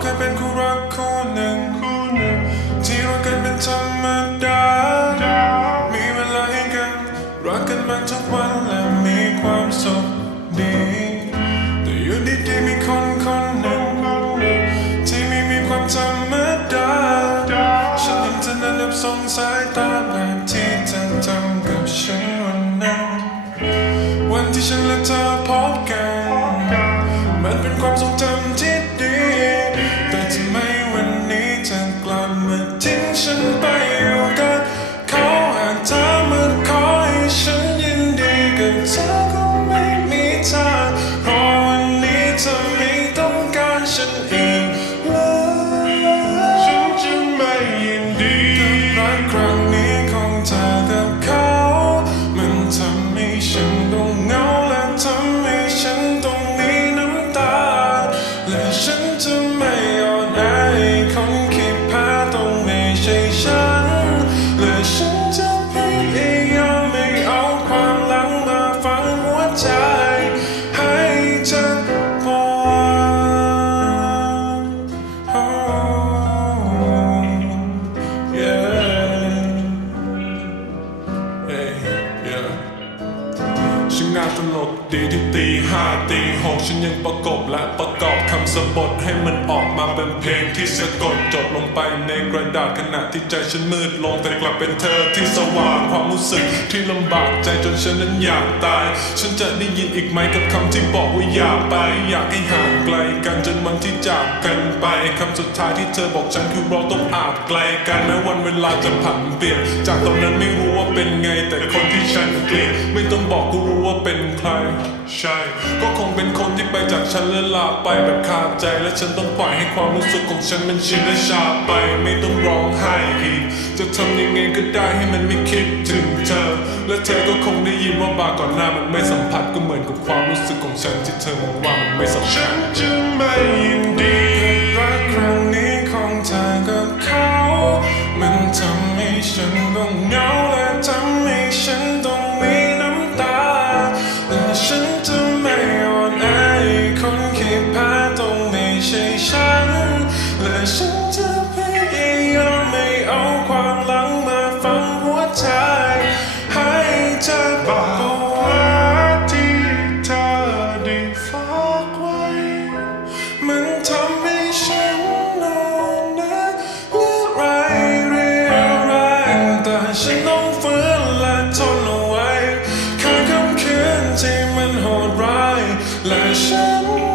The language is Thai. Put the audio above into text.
เคยเป็นคู่รักคู่หนึ่งคู่หนึ่ง ที่รักกันเป็นธรรมดา มีเวลาให้กัน รักกันมาทุกวันและมีความสุขดี แต่อยู่ดีๆมีคนคนหนึ่ง ที่ไม่มีความธรรมดา ฉันเห็นเธอนั้นรับสงสายตาแบบที่เธอทำกับฉันวันนั้น วันที่ฉันและเธอพบกัน ตลกดี ที่ตีห้าตีหกฉันยังประกบและประกอบคำสะบทให้มันออกมาเป็นเพลงที่สะกดจดลงไปในกระดาษขณะที่ใจฉันมืดลงแต่กลับเป็นเธอที่สว่างความรู้สึกที่ลำบากใจจนฉันนั้นอยากตาย ฉันจะได้ยินอีกไหมกับคำที่บอกว่าอย่าไป อยากให้ห่างไกลกันจนวันที่จากกันไปคำสุดท้ายที่เธอบอกฉันคือเราต้องอาจไกลกันแม้วันเวลาจะผันเปลี่ยนจากตอนนั้นไม่รู้ว่าเป็นไงแต่คนที่ฉันเกลียดไม่ต้องบอกก็รู้ว่าเป็นใคร ใช่ ก็คงเป็นคนที่ไปจากฉันและลาไปแบบขาดใจ และฉันต้องปล่อยให้ความรู้สึกของฉันมันชินและชาไป ไม่ต้องร้องไห้อีก จะทำยังไงก็ได้ให้มันไม่คิดถึงเธอ และเธอก็คงได้ยินว่าบาก่อนหน้ามันไม่สัมผัสก็เหมือนกับความรู้สึกของฉันที่เธอมองว่ามันไม่สำคัญฉันจะไม่ยินดี ฉันต้องฝืนและทนเอาไว้ข้างคำคืนที่มันโหดร้ายและฉัน